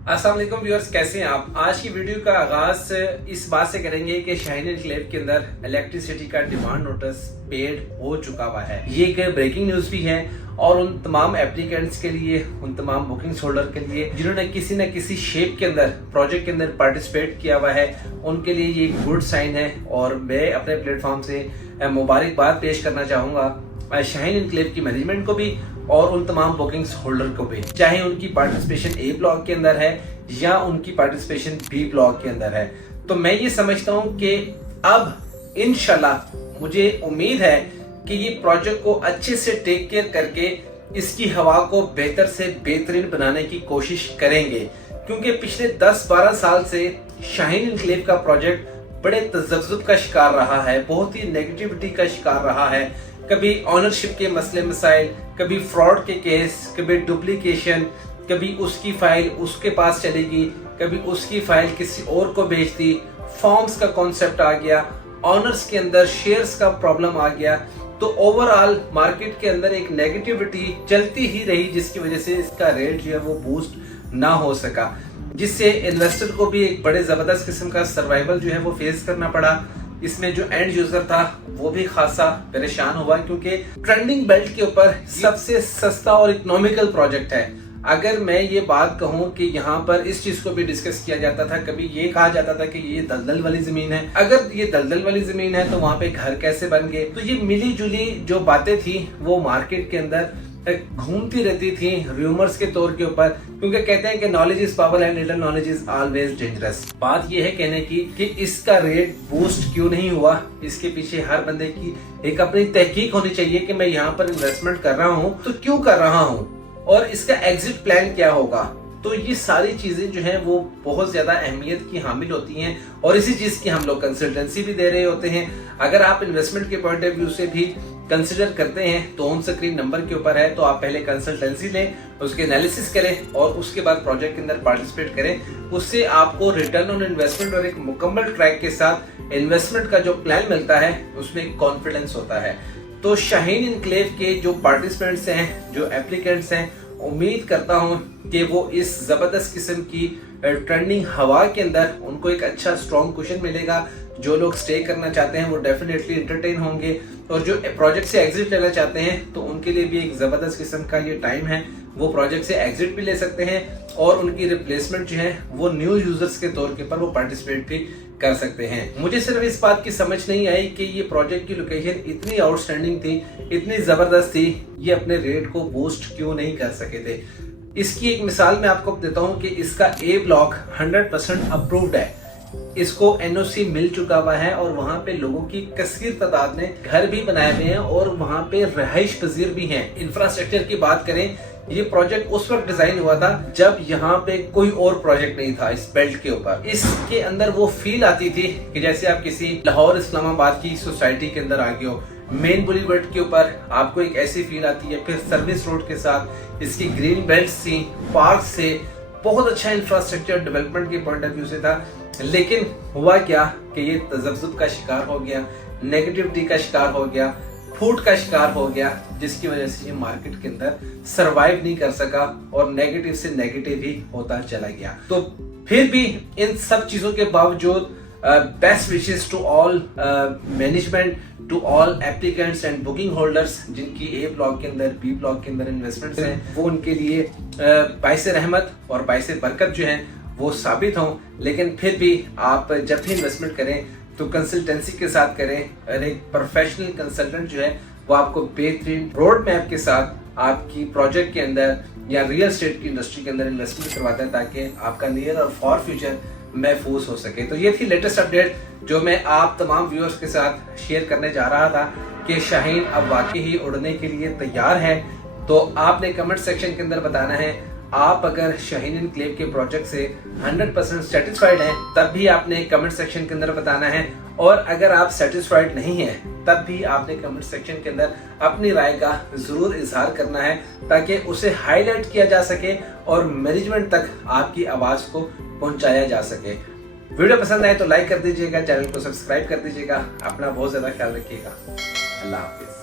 अस्सलाम वालेकुम व्यूअर्स, कैसे हैं आप। आज की वीडियो का आगाज इस बात से करेंगे कि शाहीन एनक्लेव के अंदर इलेक्ट्रिसिटी का डिमांड नोटिस पेड हो चुका हुआ है। ये एक ब्रेकिंग न्यूज भी है और उन तमाम एप्लीकेंट्स के लिए, उन तमाम बुकिंग होल्डर के लिए जिन्होंने किसी न किसी शेप के अंदर प्रोजेक्ट के अंदर पार्टिसिपेट किया हुआ है, उनके लिए ये एक गुड साइन है। और मैं अपने प्लेटफॉर्म से मुबारकबाद पेश करना चाहूंगा शाहीन एनक्लेव की मैनेजमेंट को भी और उन तमाम बुकिंग्स होल्डर को भी, चाहे उनकी पार्टिसिपेशन ए ब्लॉक के अंदर है या उनकी पार्टिसिपेशन बी ब्लॉक के अंदर है। तो मैं ये समझता हूँ कि अब इंशाल्लाह मुझे उम्मीद है कि ये प्रोजेक्ट को अच्छे से टेक केयर करके इसकी हवा को बेहतर से बेहतरीन बनाने की कोशिश करेंगे, क्योंकि पिछले 10-12 साल से शाहीन एनक्लेव का प्रोजेक्ट बड़े तजब्जुब का शिकार रहा है, बहुत ही नेगेटिविटी का शिकार रहा है। कभी ऑनरशिप के मसले मसाइल, कभी फ्रॉड के केस, कभी डुप्लीकेशन, कभी उसकी फाइल उसके पास चलेगी, कभी उसकी फाइल किसी और को भेज दी, फॉर्म्स का कॉन्सेप्ट आ गया, ऑनर्स के अंदर शेयर्स का प्रॉब्लम आ गया। तो ओवरऑल मार्केट के अंदर एक नेगेटिविटी चलती ही रही, जिसकी वजह से इसका रेट जो है वो बूस्ट ना हो सका, जिससे इन्वेस्टर को भी एक बड़े जबरदस्त किस्म का सर्वाइवल जो है वो फेस करना पड़ा। इसमें जो एंड यूजर था वो भी खासा परेशान हुआ, क्योंकि ट्रेंडिंग बेल्ट के ऊपर सबसे सस्ता और इकोनॉमिकल प्रोजेक्ट है। अगर मैं ये बात कहूं कि यहाँ पर इस चीज को भी डिस्कस किया जाता था, कभी ये कहा जाता था कि ये दलदल वाली जमीन है, अगर ये दलदल वाली जमीन है तो वहां पे घर कैसे बन गए। तो ये मिली जुली जो बातें थी वो मार्केट के अंदर घूमती रहती थी रूमर्स के तौर के ऊपर, क्योंकि कहते हैं कि knowledge is power and little knowledge is always dangerous. बात ये है कहने की कि इसका रेट बूस्ट क्यों नहीं हुआ, इसके पीछे हर बंदे की एक अपनी तहकीक होनी चाहिए कि मैं यहाँ पर इन्वेस्टमेंट कर रहा हूँ तो क्यों कर रहा हूँ और इसका एग्जिट प्लान क्या होगा। तो ये सारी चीजें जो हैं वो बहुत ज्यादा अहमियत की हामिल होती हैं और इसी चीज की हम लोग कंसल्टेंसी भी दे रहे होते हैं। अगर आप इन्वेस्टमेंट के पॉइंट ऑफ व्यू से भी कंसिडर करते हैं तो ऑन स्क्रीन नंबर के ऊपर है, तो आप पहले कंसल्टेंसी लें, उसके एनालिसिस करें और उसके बाद प्रोजेक्ट के अंदर पार्टिसिपेट करें। उससे आपको रिटर्न ऑन इन्वेस्टमेंट और एक मुकम्मल ट्रैक के साथ इन्वेस्टमेंट का जो प्लान मिलता है उसमें कॉन्फिडेंस होता है। तो शाहीन एनक्लेव के जो पार्टिसिपेंट्स हैं, जो एप्लीकेंट्स हैं, उम्मीद करता हूं कि वो इस जबरदस्त किस्म की ट्रेंडिंग हवा के अंदर उनको एक अच्छा स्ट्रॉन्ग कुशन मिलेगा। जो लोग स्टे करना चाहते हैं वो डेफिनेटली एंटरटेन होंगे और जो प्रोजेक्ट से एग्जिट लेना चाहते हैं तो उनके लिए भी एक जबरदस्त किस्म का ये टाइम है, वो प्रोजेक्ट से एग्जिट भी ले सकते हैं और उनकी रिप्लेसमेंट जो है वो न्यू यूजर्स के तौर के ऊपर वो पार्टिसिपेट भी कर सकते हैं। मुझे सिर्फ इस बात की समझ नहीं आई कि ये प्रोजेक्ट की लोकेशन इतनी आउटस्टैंडिंग थी, इतनी जबरदस्त थी, ये अपने रेट को बूस्ट क्यों नहीं कर सके थे। इसकी एक मिसाल मैं आपको देता हूं कि इसका ए ब्लॉक 100% अप्रूव्ड है, इसको एनओसी मिल चुका हुआ है और वहां पे लोगों की कसीर तादाद ने घर भी बनाए हुए हैं और वहां पे रहाइश पजीर भी हैं। इंफ्रास्ट्रक्चर की बात करें, ये प्रोजेक्ट उस वक्त डिजाइन हुआ था जब यहाँ पे कोई और प्रोजेक्ट नहीं था इस बेल्ट के ऊपर। इसके अंदर वो फील आती थी कि जैसे आप किसी लाहौर इस्लामाबाद की सोसाइटी के अंदर आ गए हो। मेन बुलीवर्ड के ऊपर आपको एक ऐसी फील आती है, फिर सर्विस रोड के साथ इसकी ग्रीन बेल्ट थी, पार्क से बहुत अच्छा इंफ्रास्ट्रक्चर डेवलपमेंट के पॉइंट ऑफ व्यू से था। लेकिन हुआ क्या कि ये तजब्जुब का शिकार हो गया, नेगेटिविटी का शिकार हो गया, फूट का शिकार हो गया, जिसकी वजह से ये मार्केट के अंदर सरवाइव नहीं कर सका और नेगेटिव से नेगेटिव ही होता चला गया। तो फिर भी इन सब चीजों के बावजूद best wishes to all management, to all applicants and booking holders जिनकी ए ब्लॉक के अंदर, बी ब्लॉक के अंदर इन्वेस्टमेंट्स हैं, वो उनके लिए बाइस रहमत और बाइस बरकत जो है वो साबित हों। लेकिन फिर भी आप जब भी इन्वेस्टमेंट करें तो कंसल्टेंसी के साथ करें और एक प्रोफेशनल कंसल्टेंट जो है वो आपको बेहतरीन रोड मैप के साथ आपकी प्रोजेक्ट के अंदर या रियल एस्टेट की इंडस्ट्री के अंदर इन्वेस्टमेंट करवाता है, ताकि आपका नियर और फॉर फ्यूचर महफूज हो सके। तो ये थी लेटेस्ट अपडेट जो मैं आप तमाम व्यूअर्स के साथ शेयर करने जा रहा था कि शाहीन अब वाकई ही उड़ने के लिए तैयार है। तो आपने कमेंट सेक्शन के अंदर बताना है, आप अगर शाहीन एनक्लेव के प्रोजेक्ट से 100% सेटिस्फाइड हैं तब भी आपने कमेंट सेक्शन के अंदर बताना है, और अगर आप सेटिस्फाइड नहीं हैं तब भी आपने कमेंट सेक्शन के अंदर अपनी राय का जरूर इजहार करना है, ताकि उसे हाईलाइट किया जा सके और मैनेजमेंट तक आपकी आवाज को पहुंचाया जा सके। वीडियो पसंद आए तो लाइक कर दीजिएगा, चैनल को सब्सक्राइब कर दीजिएगा। अपना बहुत ज्यादा ख्याल रखिएगा। अल्लाह हाफिज।